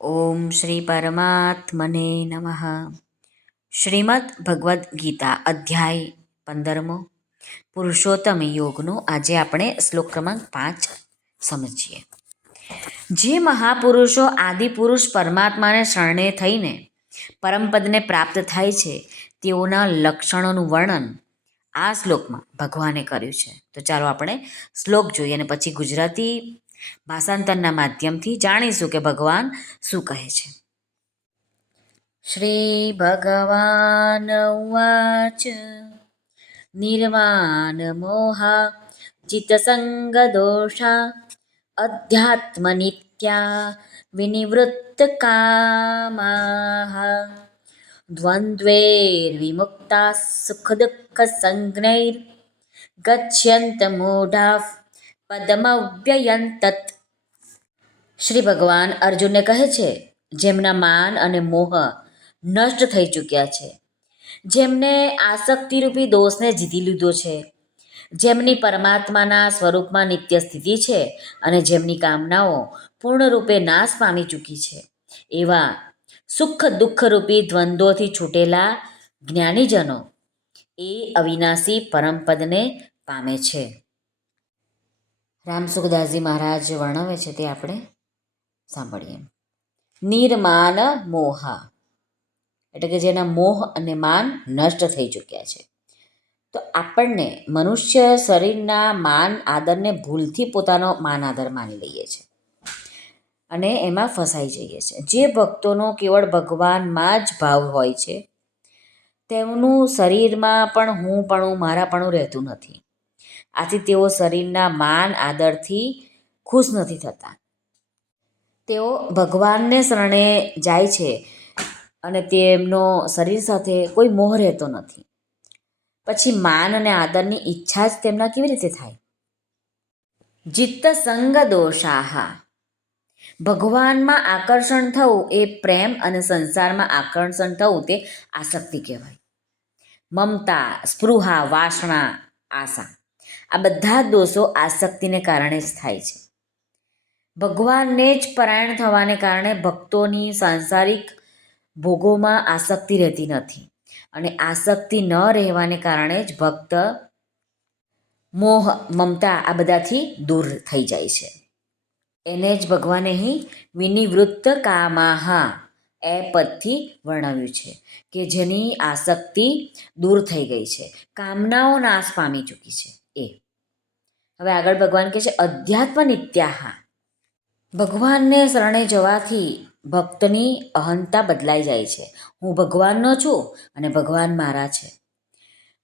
ઓમ શ્રી પરમાત્મને નમઃ. શ્રીમદ્ ભગવદ્ ગીતા અધ્યાય 15 પુરુષોત્તમ યોગનો આજે આપણે શ્લોક ક્રમાંક 5 સમજીએ. જે મહાપુરુષો આદિપુરુષ પરમાત્માને શરણે થઈને પરમપદને પ્રાપ્ત થાય છે તેઓના લક્ષણોનું વર્ણન આ શ્લોકમાં ભગવાને કર્યું છે. તો ચાલો આપણે શ્લોક જોઈએ અને પછી ગુજરાતી ભાષાંતરના માધ્યમથી જાણીશું કે ભગવાન શું કહે છે. શ્રી ભગવાન ઉવાચ નિર્વાણ મોહા ચિત્તસંગ દોષા અધ્યાત્મનિત્યા વિનિવૃત્ત કામાહ દ્વંદ્વૈર્વિમુક્તા સુખ દુઃખ સંજ્ઞૈર ગચ્છન્ત મૂઢાઃ પદમવ્યયં તત. શ્રી ભગવાન અર્જુનને કહે છે, જેમના માન અને મોહ નષ્ટ થઈ ચૂક્યા છે, જેમને આસક્તિરૂપી દોષને જીતી લીધો છે, જેમની પરમાત્માના સ્વરૂપમાં નિત્ય સ્થિતિ છે અને જેમની કામનાઓ પૂર્ણરૂપે નાશ પામી ચૂકી છે, એવા સુખ દુઃખરૂપી દ્વંદ્વોથી છૂટેલા જ્ઞાનીજનો એ અવિનાશી પરમપદને પામે છે. રામસુખદાસજી મહારાજ વર્ણવે છે તે આપણે સાંભળીએ. નિર્માન મોહ એટલે કે જેના મોહ અને માન નષ્ટ થઈ ચૂક્યા છે. તો આપણને મનુષ્ય શરીરના માન આદરને ભૂલથી પોતાનો માન આદર માની લઈએ છીએ અને એમાં ફસાઈ જઈએ છીએ. જે ભક્તોનો કેવળ ભગવાનમાં જ ભાવ હોય છે તેમનું શરીરમાં પણ હુંપણું મારાપણું રહેતું નથી. આથી તેઓ શરીરના માન આદરથી ખુશ નથી થતા. તેઓ ભગવાનને શરણે જાય છે અને તેમનો શરીર સાથે કોઈ મોહ રહેતો નથી. પછી માન અને આદરની ઈચ્છા જ તેમના કેવી રીતે થાય? ચિત્ત સંગ દોષાહ ભગવાનમાં આકર્ષણ થવું એ પ્રેમ અને સંસારમાં આકર્ષણ થવું તે આસક્તિ કહેવાય. મમતા, સ્પૃહા, વાસણા, આશા આ બધા દોષો આસક્તિને કારણે જ થાય છે. ભગવાનને જ પરાયણ થવાને કારણે ભક્તોની સાંસારિક ભોગોમાં આસક્તિ રહેતી નથી અને આસક્તિ ન રહેવાને કારણે જ ભક્ત મોહ, મમતા આ બધાથી દૂર થઈ જાય છે. એને જ ભગવાને અહીં વિનિવૃત્ત કામાહ એ પદથી વર્ણવ્યું છે કે જેની આસક્તિ દૂર થઈ ગઈ છે, કામનાઓ નાશ પામી ચૂકી છે એ. હવે આગળ ભગવાન કહે છે અધ્યાત્મ નિત્યાહ ભગવાનને શરણે જવાથી ભક્તની અહંતા બદલાઈ જાય છે. હું ભગવાનનો છું અને ભગવાન મારા છે.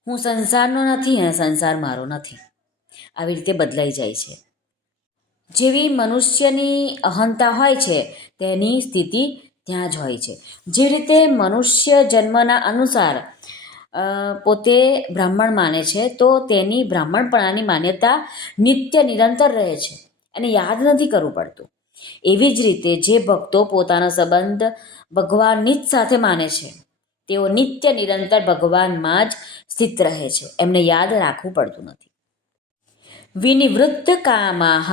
હું સંસારનો નથી અને સંસાર મારો નથી. આવી રીતે બદલાઈ જાય છે. જેવી મનુષ્યની અહંતા હોય છે તેની સ્થિતિ ત્યાં જ હોય છે. જે રીતે મનુષ્ય જન્મના અનુસાર પોતે બ્રાહ્મણ માને છે તો તેની બ્રાહ્મણપણાની માન્યતા નિત્ય નિરંતર રહે છે, એને યાદ નથી કરવું પડતું. એવી જ રીતે જે ભક્તો પોતાનો સંબંધ ભગવાનની જ સાથે માને છે તેઓ નિત્ય નિરંતર ભગવાનમાં જ સ્થિત રહે છે, એમને યાદ રાખવું પડતું નથી. વિનિવૃત્ત કામાહ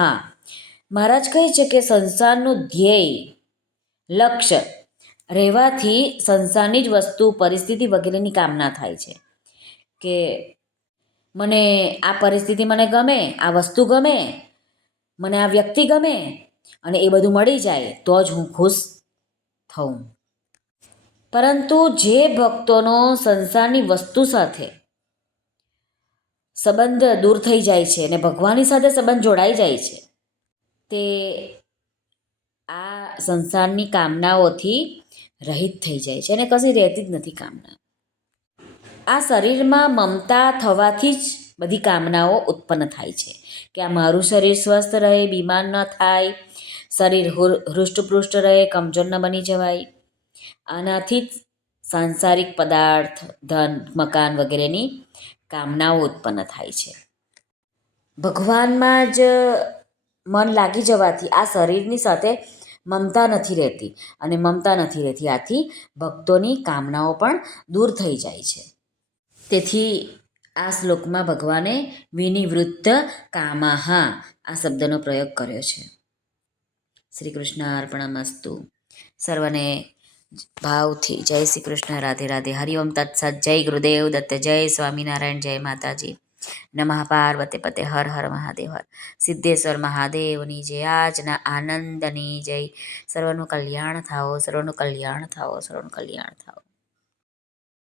મહારાજ કહે છે કે સંસારનું ધ્યેય લક્ષ્ય રહેવાથી સંસારની જ વસ્તુ, પરિસ્થિતિ વગેરેની કામના થાય છે કે મને આ પરિસ્થિતિ મને ગમે, આ વસ્તુ ગમે, મને આ વ્યક્તિ ગમે અને એ બધું મળી જાય તો જ હું ખુશ થઉં. પરંતુ જે ભક્તોનો સંસારની વસ્તુ સાથે સંબંધ દૂર થઈ જાય છે અને ભગવાનની સાથે સંબંધ જોડાઈ જાય છે તે આ સંસારની કામનાઓથી રહિત થઈ જાય છે અને કશી રહેતી જ નથી કામના. આ શરીરમાં મમતા થવાથી જ બધી કામનાઓ ઉત્પન્ન થાય છે કે આ મારું શરીર સ્વસ્થ રહે, બીમાર ન થાય, શરીર હૃષ્ટપૃષ્ટ રહે, કમજોર ન બની જવાય. આનાથી જ સાંસારિક પદાર્થ, ધન, મકાન વગેરેની કામનાઓ ઉત્પન્ન થાય છે. ભગવાનમાં જ મન લાગી જવાથી આ શરીરની સાથે મમતા નથી રહેતી અને મમતા નથી રહેતી આથી ભક્તોની કામનાઓ પણ દૂર થઈ જાય છે. તેથી આ શ્લોકમાં ભગવાને વિનિવૃત્ત કામાહ આ શબ્દનો પ્રયોગ કર્યો છે. શ્રી કૃષ્ણ અર્પણમસ્તુ. સર્વને ભાવથી જય શ્રી કૃષ્ણ, રાધે રાધે, હરિઓમ તત્સત, જય ગુરુદેવ દત્ત, જય સ્વામિનારાયણ, જય માતાજી, નમઃ પાર્વતી પતે, હર હર મહાદેવ, હર સિદ્ધેશ્વર મહાદેવની જય, આજના આનંદની જય. સર્વનું કલ્યાણ થાઓ, સર્વનું કલ્યાણ થાઓ, સર્વનું કલ્યાણ થાઓ.